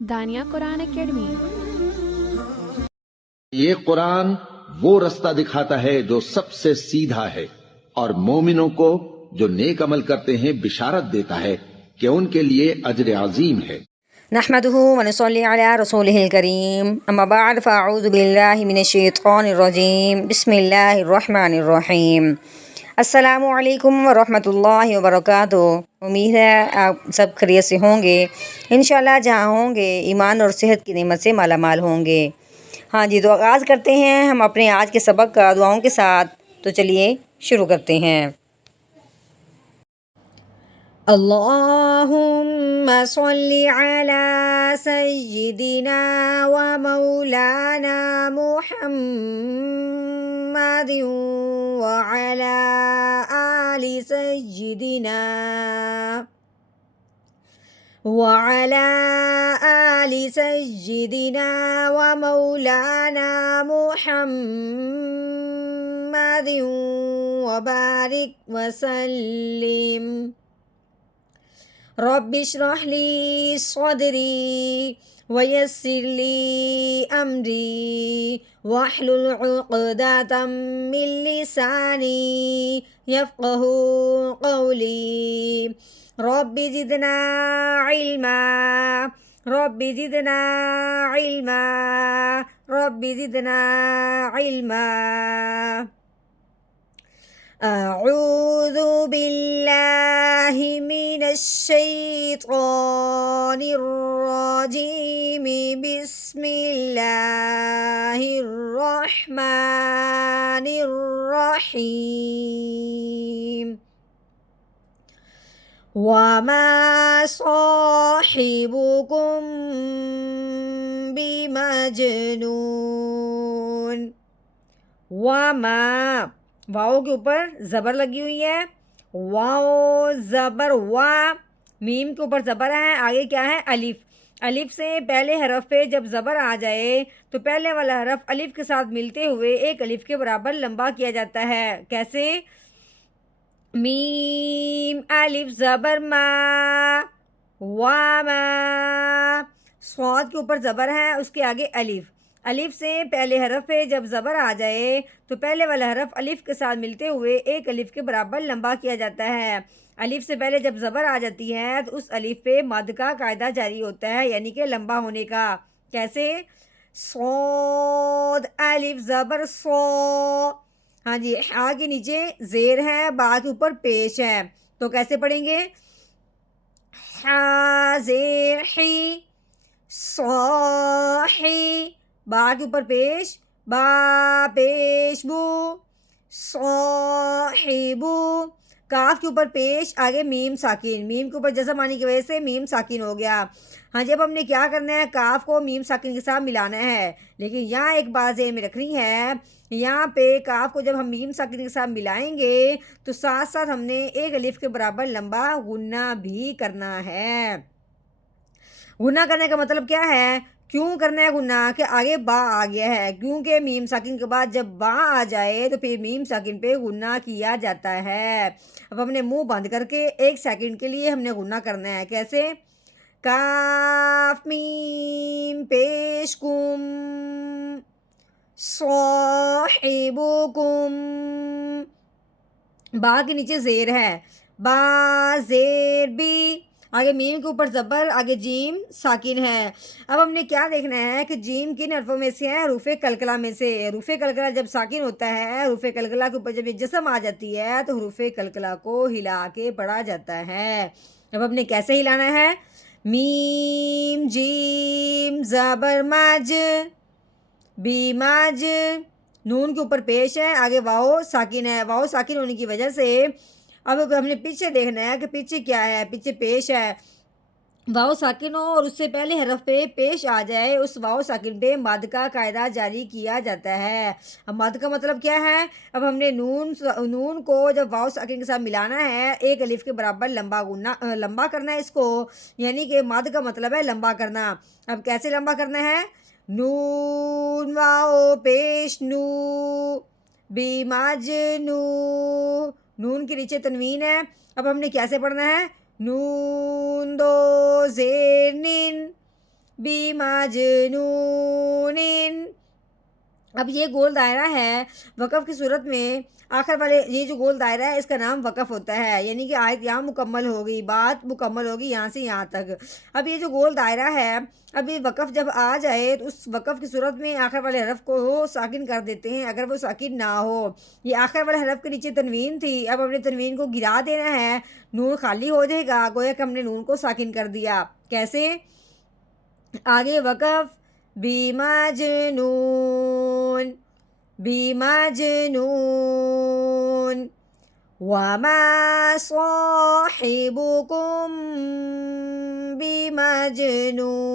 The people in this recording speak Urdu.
دانیہ قرآن اکیڈمی۔ یہ قرآن وہ رستہ دکھاتا ہے جو سب سے سیدھا ہے، اور مومنوں کو جو نیک عمل کرتے ہیں بشارت دیتا ہے کہ ان کے لیے اجر عظیم ہے۔ نحمده ونصلي على رسوله الكريم اما بعد فاعوذ بالله من الشیطان الرجیم بسم اللہ الرحمن الرحیم۔ السلام علیکم ورحمۃ اللہ وبرکاتہ۔ امید ہے آپ سب خیریت سے ہوں گے، انشاءاللہ جہاں ہوں گے ایمان اور صحت کی نعمت سے مالا مال ہوں گے۔ ہاں جی، تو آغاز کرتے ہیں ہم اپنے آج کے سبق کا دعاؤں کے ساتھ۔ تو چلیے شروع کرتے ہیں۔ اللہم صلی علی سیدنا و مولانا محمد وعلی آل سیدنا و مولانا محمد وبارک وسلم۔ رب اشرح لی صدری ویسر لی امری واحلل عقدۃ من لسانی یفقہوا قولی۔ رب زدنا علما رب زدنا علما رب زدنا علما۔ اعوذ باللہ من الشیطان الرجیم بسم اللہ الرحمن الرحیم۔ وما صاحبکم بمجنون۔ وما، واؤ کے اوپر زبر لگی ہوئی ہے، واؤ زبر وا، میم کے اوپر زبر ہے، آگے کیا ہے الف۔ الف سے پہلے حرف پہ جب زبر آ جائے تو پہلے والا حرف الف کے ساتھ ملتے ہوئے ایک الف کے برابر لمبا کیا جاتا ہے۔ کیسے؟ میم الف زبر ما، واما، صاد کے اوپر زبر ہے، اس کے آگے الف۔ الف سے پہلے حرف پہ جب زبر آ جائے تو پہلے والا حرف الف کے ساتھ ملتے ہوئے ایک الف کے برابر لمبا کیا جاتا ہے۔ الف سے پہلے جب زبر آ جاتی ہے تو اس الف پہ مد کا قاعدہ جاری ہوتا ہے، یعنی کہ لمبا ہونے کا۔ کیسے؟ صاد الف زبر صو۔ ہاں جی، آ کے نیچے زیر ہے، با کے اوپر پیش ہے، تو کیسے پڑھیں گے؟ ہا زیر حی، صاحی، با کے اوپر پیش، با پیش بو، صاحبو، کاف کے اوپر پیش، آگے میم ساکن، میم کے اوپر جزم آنے کی وجہ سے میم ساکن ہو گیا۔ ہاں جی، اب ہم نے کیا کرنا ہے؟ کاف کو میم ساکن کے ساتھ ملانا ہے، لیکن یہاں ایک بات ذہن میں رکھنی ہے، یہاں پہ کاف کو جب ہم میم ساکن کے ساتھ ملائیں گے تو ساتھ ساتھ ہم نے ایک الف کے برابر لمبا غنہ بھی کرنا ہے۔ غنہ کرنے کا مطلب کیا ہے؟ کیوں کرنا ہے غنہ؟ کہ آگے با آ گیا ہے، کیونکہ میم ساکن کے بعد جب با آ جائے تو پھر میم ساکن پہ غنہ کیا جاتا ہے۔ اب ہم نے منہ بند کر کے ایک سیکنڈ کے لیے ہم نے غنہ کرنا ہے۔ کیسے؟ کاف میم پیش کم، صاحبکم، با کے نیچے زیر ہے، با زیر بی، آگے میم کے اوپر زبر، آگے جیم ساکن ہے۔ اب ہم نے کیا دیکھنا ہے کہ جیم کن حرفوں میں سے ہے؟ حروف قلقلہ میں سے۔ حروف قلقلہ جب ساکن ہوتا ہے، حروف قلقلہ کے اوپر جب یہ جسم آ جاتی ہے تو حروف قلقلہ کو ہلا کے پڑھا جاتا ہے۔ اب ہم نے کیسے ہلانا ہے؟ میم جیم زبر مج، بی مج، نون کے اوپر پیش ہے، آگے واؤ ساکن ہے، واؤ ساکن ہونے کی وجہ سے اب ہم نے پیچھے دیکھنا ہے کہ پیچھے کیا ہے، پیچھے پیش ہے، واؤ ساکن ہو اور اس سے پہلے حرف پہ پیش آ جائے، اس واؤ ساکن پہ مد کا قاعدہ جاری کیا جاتا ہے۔ اب مد کا مطلب کیا ہے؟ اب ہم نے نون کو جب واؤ ساکن کے ساتھ ملانا ہے، ایک الف کے برابر لمبا کرنا ہے اس کو، یعنی کہ مد کا مطلب ہے لمبا کرنا۔ اب کیسے لمبا کرنا ہے؟ نون واؤ پیش نو، بی مج نو، نون کے نیچے تنوین ہے. اب ہم نے کیسے پڑھنا ہے؟ نون دو زیر نین بمجنون. اب یہ گول دائرہ ہے وقف کی صورت میں. آخر والے یہ جو گول دائرہ ہے اس کا نام وقف ہوتا ہے، یعنی کہ آیت یہاں مکمل ہوگی، بات مکمل ہوگی یہاں سے یہاں تک. اب یہ جو گول دائرہ ہے، اب یہ وقف جب آ جائے تو اس وقف کی صورت میں آخر والے حرف کو ساکن کر دیتے ہیں اگر وہ ساکن نہ ہو. یہ آخر والے حرف کے نیچے تنوین تھی، اب ہم نے تنوین کو گرا دینا ہے، نون خالی ہو جائے گا، گویا کہ ہم نے نون کو ساکن کر دیا. کیسے؟ آگے وقف بمجنون بمجنون وما صاحبكم بمجنون.